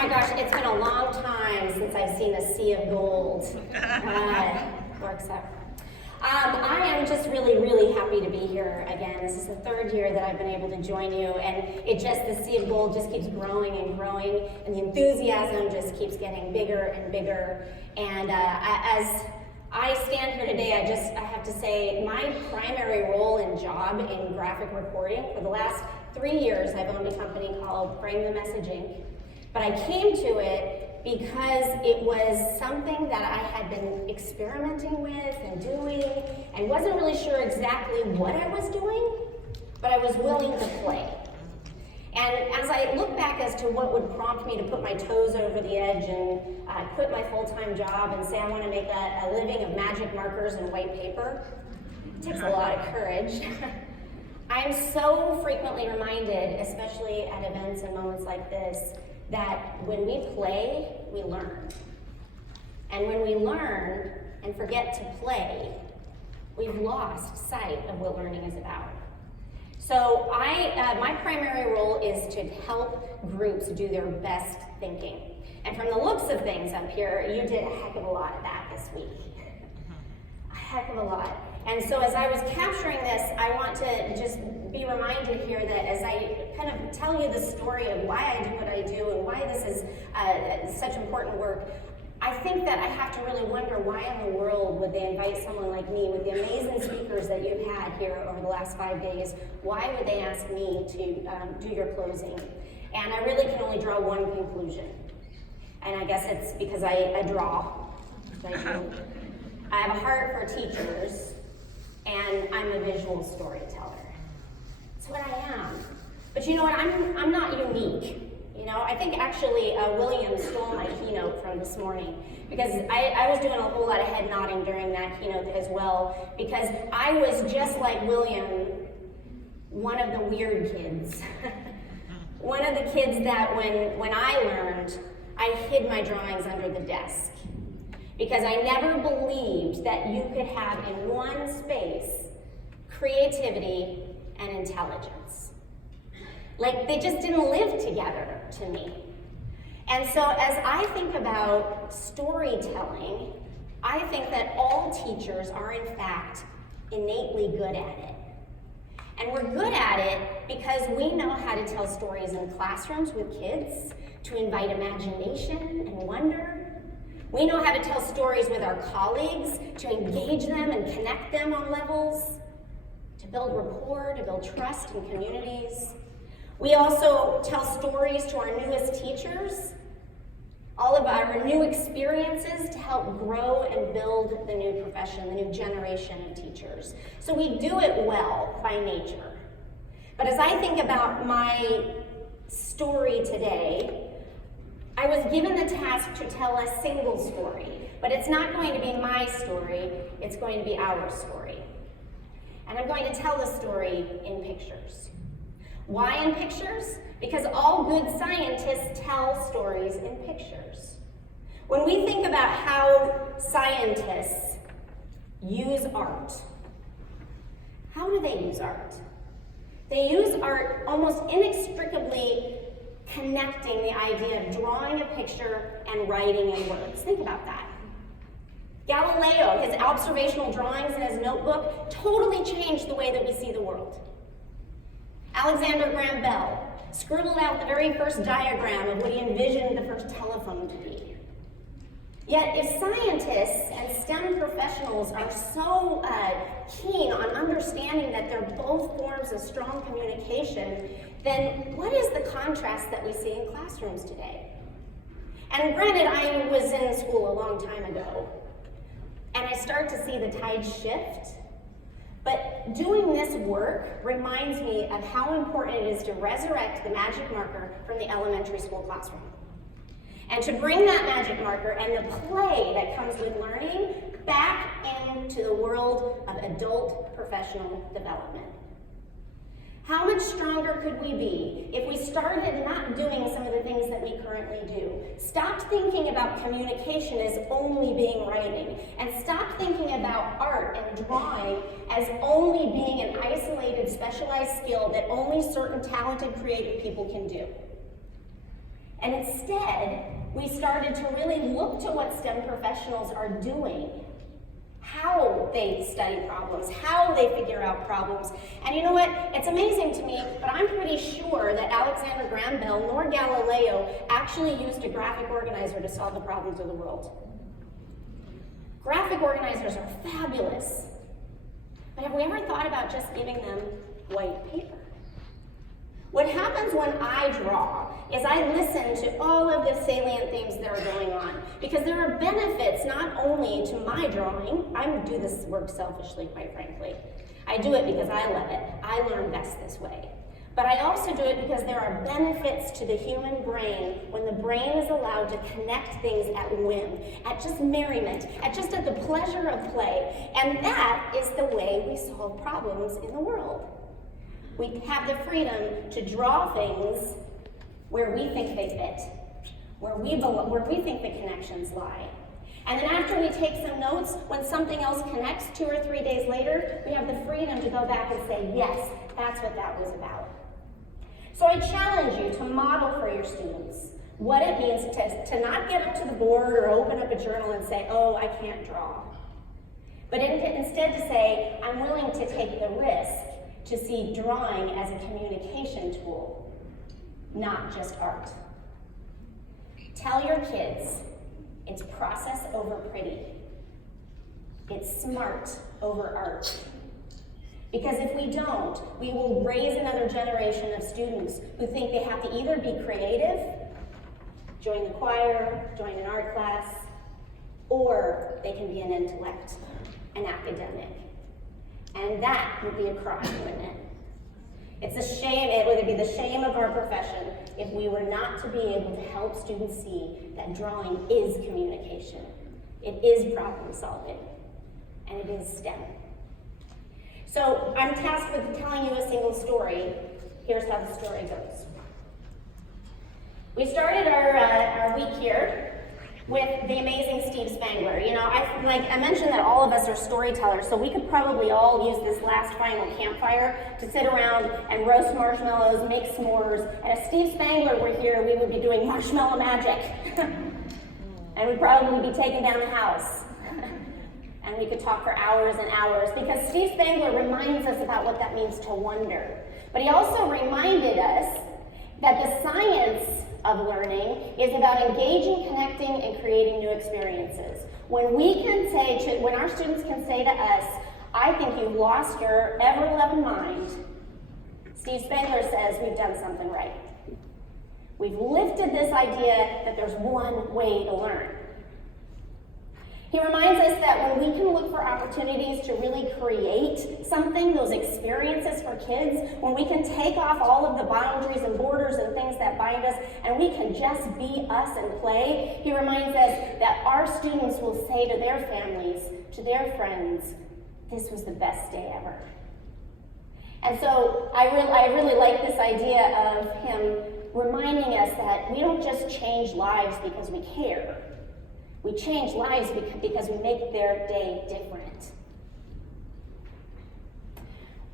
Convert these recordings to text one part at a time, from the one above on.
my gosh, it's been a long time since I've seen a sea of gold. Works out. I am just really happy to be here again. This is the third year that I've been able to join you, and the sea of gold just keeps growing and growing, and the enthusiasm just keeps getting bigger and bigger. And as I stand here today, I have to say my primary role and job in graphic recording for the last 3 years, I've owned a company called Frame the Messaging. But I came to it because it was something that I had been experimenting with and doing and wasn't really sure exactly what I was doing, but I was willing to play. And as I look back as to what would prompt me to put my toes over the edge and quit my full-time job and say I want to make a living of magic markers and white paper, it takes a lot of courage. I'm so frequently reminded, especially at events and moments like this, that when we play, we learn. And when we learn and forget to play, we've lost sight of what learning is about. So my primary role is to help groups do their best thinking. And from the looks of things up here, you did a heck of a lot of that this week. A heck of a lot. And so as I was capturing this, I want to just be reminded here that as I kind of tell you the story of why I do what I do and why this is such important work, I think that I have to really wonder why in the world would they invite someone like me with the amazing speakers that you've had here over the last 5 days. Why would they ask me to do your closing? And I really can only draw one conclusion. And I guess it's because I draw. I have a heart for teachers, and I'm a visual storyteller. That's what I am. But you know what, I'm not unique. You know, I think actually William stole my keynote from this morning because I was doing a whole lot of head nodding during that keynote as well because I was just like William, one of the weird kids. One of the kids that when I learned, I hid my drawings under the desk because I never believed that you could have in one space creativity and intelligence. Like, they just didn't live together to me. And so as I think about storytelling, I think that all teachers are in fact innately good at it. And we're good at it because we know how to tell stories in classrooms with kids, to invite imagination and wonder. We know how to tell stories with our colleagues, to engage them and connect them on levels, to build rapport, to build trust in communities. We also tell stories to our newest teachers, all of our new experiences to help grow and build the new profession, the new generation of teachers. So we do it well by nature. But as I think about my story today, I was given the task to tell a single story, but it's not going to be my story, it's going to be our story. And I'm going to tell the story in pictures. Why in pictures? Because all good scientists tell stories in pictures. When we think about how scientists use art, how do they use art? They use art almost inextricably connecting the idea of drawing a picture and writing in words. Think about that. Galileo, his observational drawings in his notebook totally changed the way that we see the world. Alexander Graham Bell scribbled out the very first diagram of what he envisioned the first telephone to be. Yet if scientists and STEM professionals are so keen on understanding that they're both forms of strong communication, then what is the contrast that we see in classrooms today? And granted, I was in school a long time ago, and I start to see the tide shift. But doing this work reminds me of how important it is to resurrect the magic marker from the elementary school classroom. And to bring that magic marker and the play that comes with learning back into the world of adult professional development. How much stronger could we be if we started not doing some of the things that we currently do? Stopped thinking about communication as only being writing, and stopped thinking about art and drawing as only being an isolated, specialized skill that only certain talented, creative people can do. And instead, we started to really look to what STEM professionals are doing, how they study problems, how they figure out problems. And you know what? It's amazing to me, but I'm pretty sure that Alexander Graham Bell nor Galileo actually used a graphic organizer to solve the problems of the world. Graphic organizers are fabulous, but have we ever thought about just giving them white paper? What happens when I draw is I listen to all of the salient things that are going on, because there are benefits not only to my drawing. I do this work selfishly, quite frankly. I do it because I love it. I learn best this way. But I also do it because there are benefits to the human brain when the brain is allowed to connect things at whim, at just merriment, at the pleasure of play. And that is the way we solve problems in the world. We have the freedom to draw things where we think they fit, where we think the connections lie. And then after we take some notes, when something else connects 2 or 3 days later, we have the freedom to go back and say, yes, that's what that was about. So I challenge you to model for your students what it means to not get up to the board or open up a journal and say, oh, I can't draw. But instead to say, I'm willing to take the risk to see drawing as a communication tool, not just art. Tell your kids it's process over pretty. It's smart over art. Because if we don't, we will raise another generation of students who think they have to either be creative, join the choir, join an art class, or they can be an intellect, an academic. And that would be a crime, wouldn't it? It's a shame, it would be the shame of our profession if we were not to be able to help students see that drawing is communication. It is problem solving, and it is STEM. So I'm tasked with telling you a single story. Here's how the story goes. We started our week here with the amazing Steve Spangler. You know, I mentioned that all of us are storytellers, so we could probably all use this last final campfire to sit around and roast marshmallows, make s'mores, and if Steve Spangler were here, we would be doing marshmallow magic. And we'd probably be taking down the house. And we could talk for hours and hours, because Steve Spangler reminds us about what that means to wonder. But he also reminded us that the science of learning is about engaging, connecting, and creating new experiences. When our students can say to us, I think you've lost your ever-loving mind, Steve Spangler says we've done something right. We've lifted this idea that there's one way to learn. He reminds us that when we can look for opportunities to really create something, those experiences for kids, when we can take off all of the boundaries and borders and things that bind us, and we can just be us and play, he reminds us that our students will say to their families, to their friends, this was the best day ever. And so I really like this idea of him reminding us that we don't just change lives because we care. We change lives because we make their day different.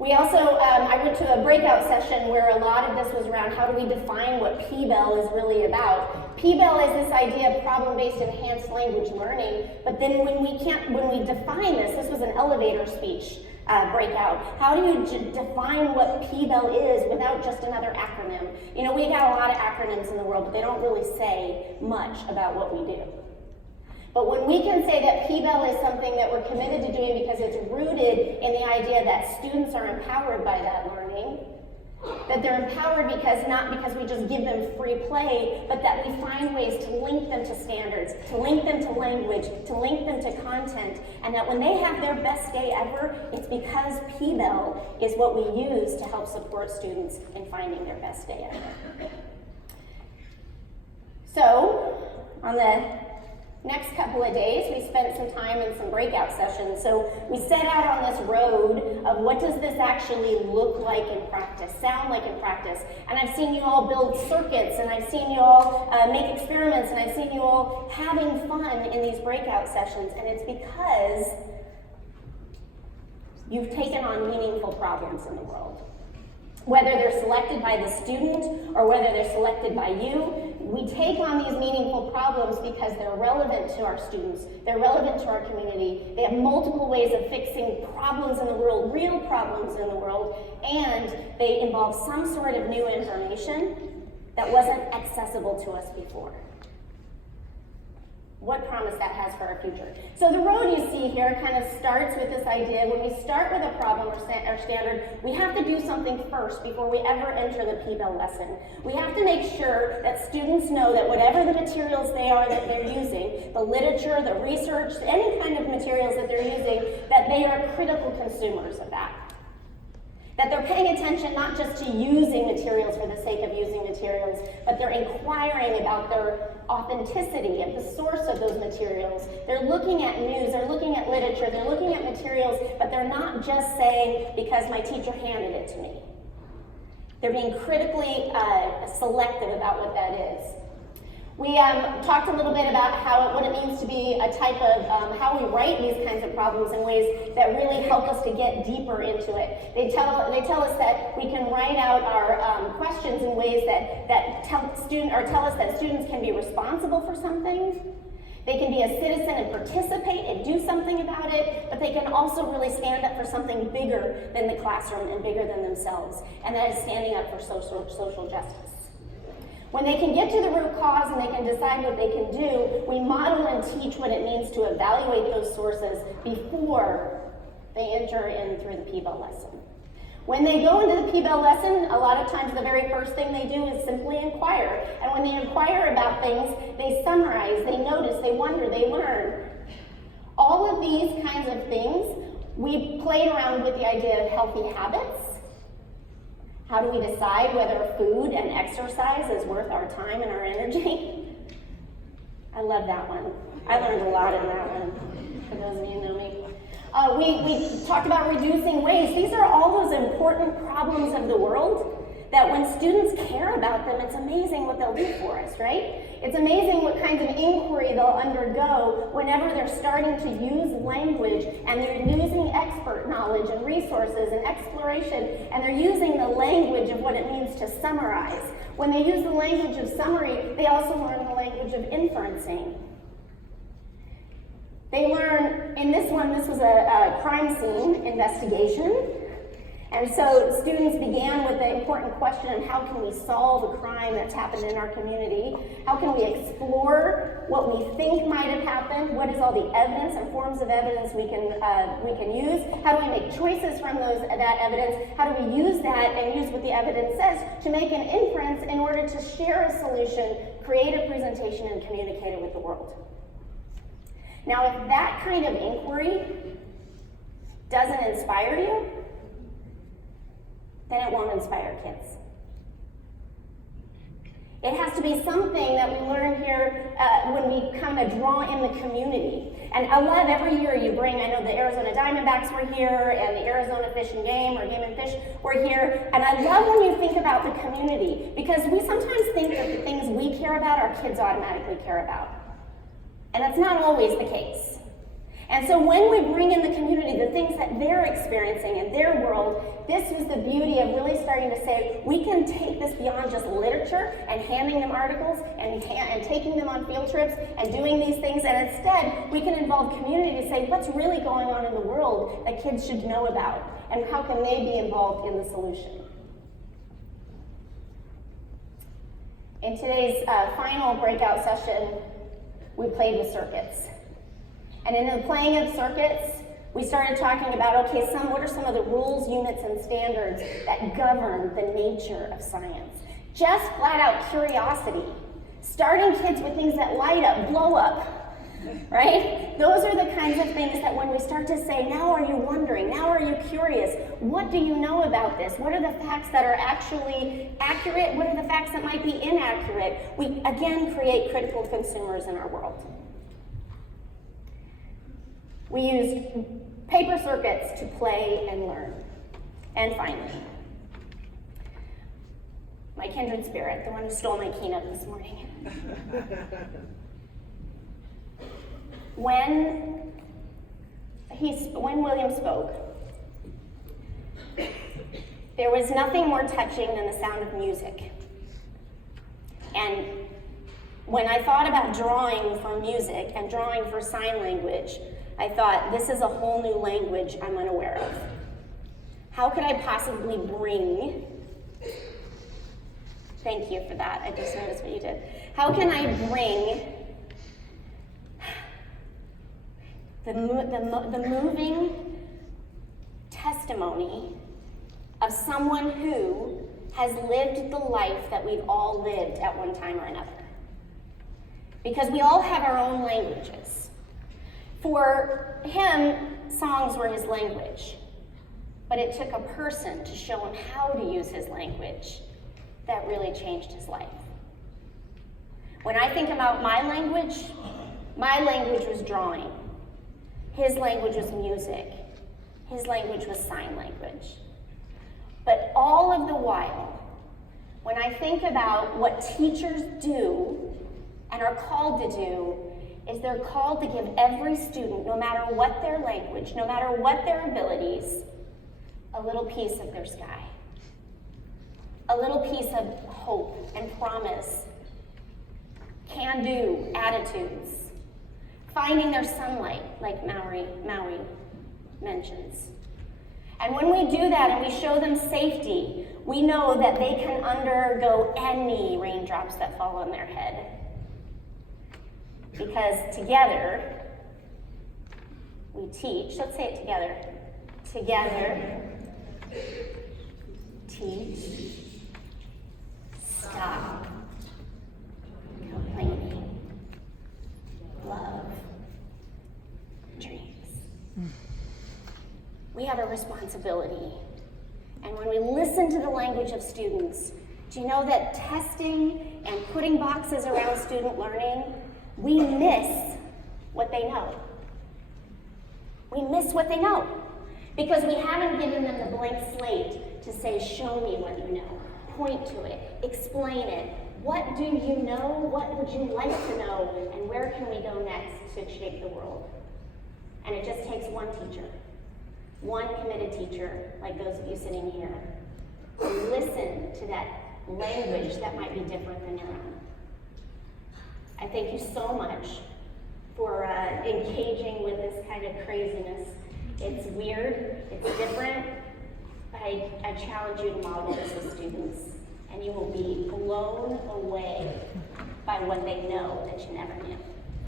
We also, I went to a breakout session where a lot of this was around how do we define what P-BEL is really about. P-BEL is this idea of problem-based enhanced language learning, but then when we define this was an elevator speech breakout. How do you define what P-BEL is without just another acronym? You know, we got a lot of acronyms in the world, but they don't really say much about what we do. But when we can say that P-BEL is something that we're committed to doing because it's rooted in the idea that students are empowered by that learning, that they're empowered not because we just give them free play, but that we find ways to link them to standards, to link them to language, to link them to content, and that when they have their best day ever, it's because P-BEL is what we use to help support students in finding their best day ever. So, on the next couple of days, we spent some time in some breakout sessions. So we set out on this road of what does this actually look like in practice, sound like in practice. And I've seen you all build circuits, and I've seen you all make experiments, and I've seen you all having fun in these breakout sessions. And it's because you've taken on meaningful problems in the world. Whether they're selected by the student or whether they're selected by you, we take on these meaningful problems because they're relevant to our students, they're relevant to our community, they have multiple ways of fixing problems in the world, real problems in the world, and they involve some sort of new information that wasn't accessible to us before. What promise that has for our future. So the road you see here kind of starts with this idea. When we start with a problem or standard, we have to do something first before we ever enter the P-Bell lesson. We have to make sure that students know that whatever the materials they are that they're using, the literature, the research, any kind of materials that they're using, that they are critical consumers of that. That they're paying attention not just to using materials for the sake of using materials, but they're inquiring about their authenticity of the source of those materials. They're looking at news, they're looking at literature, they're looking at materials, but they're not just saying, because my teacher handed it to me. They're being critically selective about what that is. We talked a little bit about what it means to be a type of, how we write these kinds of problems in ways that really help us to get deeper into it. They tell us that we can write out our questions in ways that tell us that students can be responsible for something. They can be a citizen and participate and do something about it, but they can also really stand up for something bigger than the classroom and bigger than themselves, and that is standing up for social justice. When they can get to the root cause and they can decide what they can do, we model and teach what it means to evaluate those sources before they enter in through the P-Bell lesson. When they go into the P-Bell lesson, a lot of times the very first thing they do is simply inquire. And when they inquire about things, they summarize, they notice, they wonder, they learn. All of these kinds of things, we played around with the idea of healthy habits. How do we decide whether food and exercise is worth our time and our energy? I love that one. I learned a lot in that one, for those of you who know me. We talked about reducing waste. These are all those important problems of the world that when students care about them, it's amazing what they'll do for us, right? It's amazing what kinds of inquiry they'll undergo whenever they're starting to use language and they're using expert knowledge and resources and exploration, and they're using the language of what it means to summarize. When they use the language of summary, they also learn the language of inferencing. They learn, in this one, this was a crime scene investigation. And so students began with the important question of how can we solve a crime that's happened in our community? How can we explore what we think might have happened? What is all the evidence and forms of evidence we can use? How do we make choices from that evidence? How do we use that and use what the evidence says to make an inference in order to share a solution, create a presentation, and communicate it with the world? Now, if that kind of inquiry doesn't inspire you, then it won't inspire kids. It has to be something that we learn here when we kind of draw in the community. And I love every year you bring, I know the Arizona Diamondbacks were here, and the Arizona Fish and Game, or Game and Fish, were here. And I love when you think about the community, because we sometimes think that the things we care about, our kids automatically care about. And that's not always the case. And so when we bring in the community, the things that they're experiencing in their world, this is the beauty of really starting to say, we can take this beyond just literature and handing them articles and taking them on field trips and doing these things, and instead we can involve community to say, what's really going on in the world that kids should know about, and how can they be involved in the solution? In today's final breakout session, we played with circuits. And in the playing of circuits, we started talking about, okay, what are some of the rules, units, and standards that govern the nature of science? Just flat out curiosity. Starting kids with things that light up, blow up, right? Those are the kinds of things that when we start to say, now are you wondering? Now are you curious? What do you know about this? What are the facts that are actually accurate? What are the facts that might be inaccurate? We, again, create critical consumers in our world. We used paper circuits to play and learn. And finally, my kindred spirit, the one who stole my keynote this morning. When William spoke, There was nothing more touching than the sound of music. And when I thought about drawing for music and drawing for sign language, I thought, this is a whole new language I'm unaware of. How could I possibly bring, thank you for that, I just noticed what you did. How can I bring the moving testimony of someone who has lived the life that we've all lived at one time or another? Because we all have our own languages. For him, songs were his language, but it took a person to show him how to use his language that really changed his life. When I think about my language was drawing. His language was music. His language was sign language. But all of the while, when I think about what teachers do and are called to do, is they're called to give every student, no matter what their language, no matter what their abilities, a little piece of their sky. A little piece of hope and promise, can-do attitudes, finding their sunlight, like Maui mentions. And when we do that and we show them safety, we know that they can undergo any raindrops that fall on their head. Because together, we teach. Let's say it together. Together, teach, stop complaining, love, dreams. We have a responsibility. And when we listen to the language of students, do you know that testing and putting boxes around student learning, we miss what they know. We miss what they know because we haven't given them the blank slate to say, show me what you know, point to it, explain it. What do you know? What would you like to know? And where can we go next to shape the world? And it just takes one teacher, one committed teacher, like those of you sitting here, to listen to that language that might be different than your own. I thank you so much for engaging with this kind of craziness. It's weird, it's different, but I challenge you to model this with students, and you will be blown away by what they know that you never knew.